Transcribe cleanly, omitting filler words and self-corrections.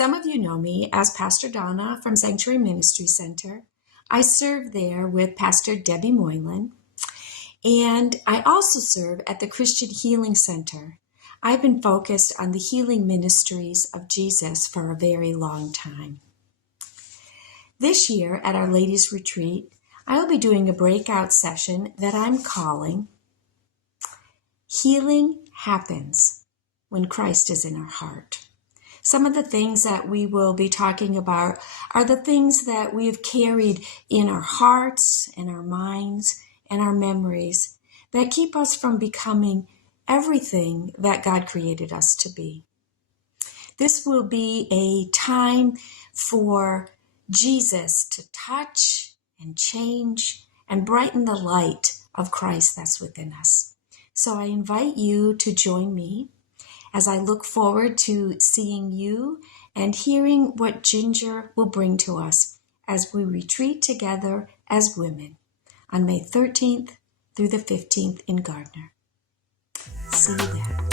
Some of you know me as Pastor Donna from Sanctuary Ministry Center. I serve there with Pastor Debbie Moylan, and I also serve at the Christian Healing Center. I've been focused on the healing ministries of Jesus for a very long time. This year at our ladies' retreat, I will be doing a breakout session that I'm calling Healing Happens When Christ is in Our Heart. Some of the things that we will be talking about are the things that we have carried in our hearts and our minds and our memories that keep us from becoming everything that God created us to be. This will be a time for Jesus to touch and change and brighten the light of Christ that's within us. So I invite you to join me as I look forward to seeing you and hearing what Ginger will bring to us as we retreat together as women on May 13th through the 15th in Gardner. See you there.